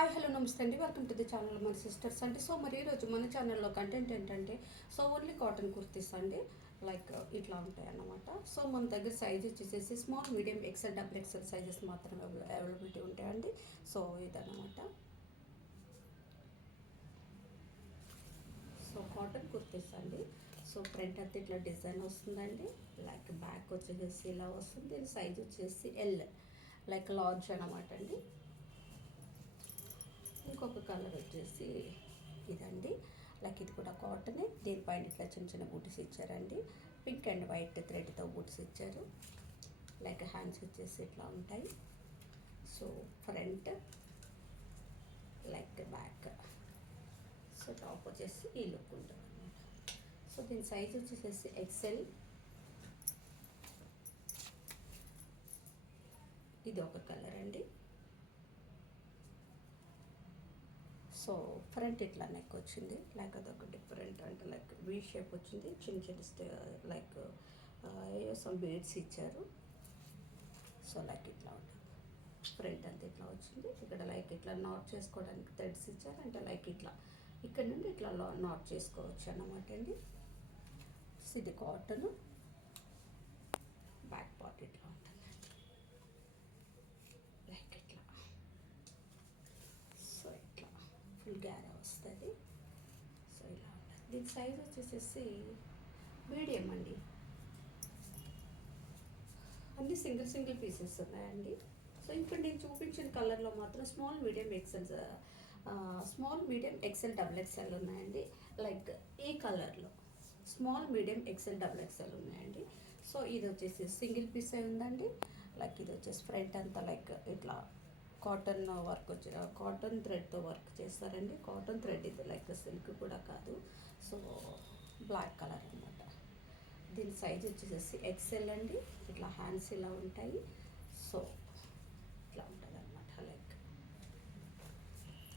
Hi hello నమస్తే అండి, welcome to the channel మన సిస్టర్స్ అండి. సో మరి ఈరోజు మన ఛానల్లో కంటెంట్ ఏంటంటే ఓన్లీ కాటన్ కుర్తీస్ అండి. లైక్ ఇట్లా ఉంటాయి అన్నమాట. సో మన దగ్గర సైజ్ వచ్చేసేసి small medium XL double XL sizes మాత్రమే అవైలబిలిటీ ఉంటాయండి. సో ఇదన్నమాట. సో కాటన్ కుర్తీస్ అండి. సో ఫ్రంట్ అంతా ఇట్లా డిజైన్ వస్తుందండి. లైక్ బ్యాక్ వచ్చేసి ఇలా వస్తుంది. సైజ్ వచ్చేసి ఎల్ లైక్ లార్జ్ అనమాట అండి. ఇంకొక కలర్ వచ్చేసి ఇదండి. లైక్ ఇది కూడా కాటనే. దీనిపైన ఇట్లా చిన్న చిన్న బూటీస్ ఇచ్చారండి. పింక్ అండ్ వైట్ థ్రెడ్తో బూటీస్ ఇచ్చారు. లైక్ హ్యాండ్స్ వచ్చేసి ఇట్లా ఉంటాయి. So front like back. So top వచ్చేసి ఈ లుక్ ఉంటుంది అనమాట. సో దీని సైజ్ వచ్చేసి ఎక్సెల్. ఇది ఒక కలర్ అండి. సో ఫ్రంట్ ఇట్లా నెక్ వచ్చింది. లైక్ అదొక డిఫరెంట్ అంటే లైక్ వీ షేప్ వచ్చింది. చిన్న చిన్న లైక్ సమ్ బీడ్స్ ఇచ్చారు. సో లైక్ ఇట్లా ఉంటుంది. ఫ్రంట్ అంతా ఇట్లా వచ్చింది. ఇక్కడ లైక్ ఇట్లా నాట్ చేసుకోవడానికి థ్రెడ్స్ ఇచ్చారు. అంటే లైక్ ఇట్లా ఇక్కడ నుండి ఇట్లా నాట్ చేసుకోవచ్చు అన్నమాట అండి. ఇది కాటన్. బ్యాక్ పార్ట్ ఇట్లా ఉంటుంది లైక్ ఇట్లా. సో ఇట్లా ఫుల్ గ్యారా వస్తుంది. సో ఇలా ఉంటుంది. దీని సైజ్ వచ్చేసేసి మీడియం అండి. అన్ని సింగిల్ పీసెస్ ఉన్నాయండి. సో ఇప్పుడు నేను చూపించిన కలర్లో మాత్రం small medium XL double XL ఉన్నాయండి. లైక్ ఈ కలర్లో small medium XL double XL ఉన్నాయండి. సో ఇది వచ్చేసి సింగిల్ పీస్ ఉందండి. లైక్ ఇది వచ్చేసి ఫ్రంట్ అంతా లైక్ ఇట్లా కాటన్ వర్క్ వచ్చి కాటన్ థ్రెడ్తో వర్క్ చేస్తారండి. కాటన్ థ్రెడ్ ఇది లైక్ సిల్క్ కూడా కాదు. సో బ్లాక్ కలర్ అనమాట. దీని సైజ్ వచ్చేసి ఎక్సెల్ అండి. ఇట్లా హ్యాండ్స్ ఇలా ఉంటాయి. సో ఇట్లా ఉంటుంది అనమాట. లైక్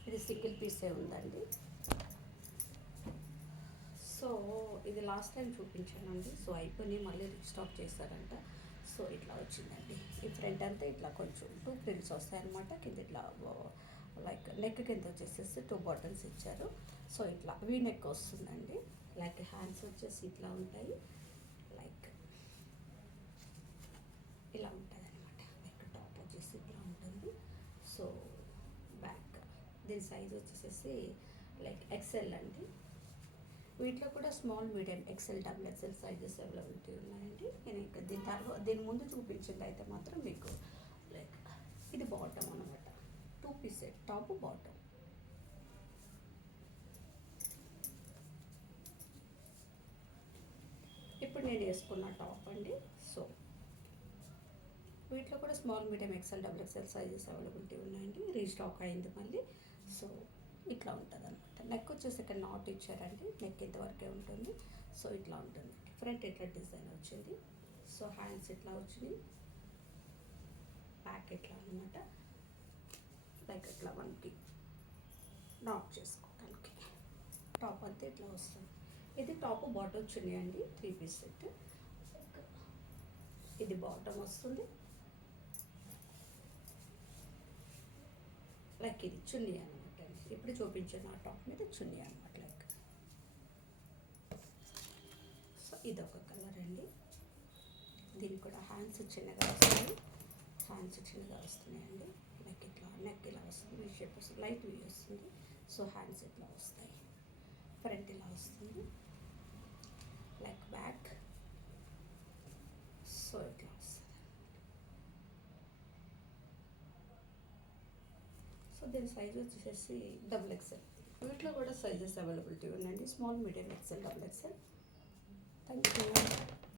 ఇది సింగిల్ పీసే ఉందండి. సో ఇది లాస్ట్ టైం చూపించానండి. సో అయిపోయి మళ్ళీ రీస్టాక్ చేస్తారంట. సో ఇట్లా వచ్చిందండి. ఈ ఫ్రంట్ అంతా ఇట్లా కొంచెం 2 ప్రింట్స్ వస్తాయన్నమాట. కింద ఇట్లా లైక్ నెక్ కింద వచ్చేసేసి 2 బటన్స్ ఇచ్చారు. సో ఇట్లా వీ నెక్ వస్తుందండి. లైక్ హ్యాండ్స్ వచ్చేసి ఇట్లా ఉంటాయి. లైక్ ఇలా ఉంటుంది అనమాట. లైక్ టాప్ వచ్చేసి ఇట్లా ఉంటుంది. సో బ్యాక్ దీని సైజ్ వచ్చేసేసి లైక్ ఎక్సెల్ అండి. వీటిలో కూడా small medium XL double XL sizes availability ఉన్నాయండి. నేను ఇంకా దీని ముందు చూపించింది అయితే మాత్రం మీకు లైక్ ఇది బాటమ్ అనమాట. 2 పీస్ సెట్, టాప్ బాటమ్. ఇప్పుడు నేను వేసుకున్న టాప్ అండి. సో వీటిలో కూడా small medium XL double XL sizes availability ఉన్నాయండి. రీస్టాక్ అయింది మళ్ళీ. సో ఇట్లా ఉంటుంది అనమాట. నెక్ వచ్చేసి ఇక్కడ నాట్ ఇచ్చారండి. నెక్ ఇంతవరకే ఉంటుంది. సో ఇట్లా ఉంటుంది. ఫ్రంట్ ఇట్లా డిజైన్ వచ్చింది. సో హ్యాండ్స్ ఇట్లా వచ్చింది. బ్యాక్ ఇట్లా అనమాట. లైక్ ఇట్లా మనకి నాట్ చేసుకోవడానికి. టాప్ అంతా ఇట్లా వస్తుంది. ఇది టాప్ బాటమ్ వచ్చినాయి అండి. 3 పీస్ సెట్. ఇది బాటమ్ వస్తుంది. లైక్ ఇది చున్నీ అనమాట. ఇప్పుడు చూపించిన ఆ టాప్ మీద చున్నీ అనమాట. లైక్ సో ఇదొక కలర్ అండి. దీనికి కూడా హ్యాండ్స్ చిన్నగా వస్తాయి. హ్యాండ్స్ చిన్నగా వస్తున్నాయండి. లైక్ ఇట్లా నెక్ ఇలా వస్తుంది. వీ షేప్ వస్తుంది. లైట్ వీ వస్తుంది. సో హ్యాండ్స్ ఇట్లా వస్తాయి. ఫ్రంట్ ఇలా వస్తుంది. Like back. సో ఇట్లా వస్తుంది. సో దీని సైజ్ వచ్చేసి డబుల్ ఎక్సెల్. వీటిలో కూడా సైజెస్ అవైలబిలిటీ ఉన్నాయండి. Small medium XL double XL. Thank you.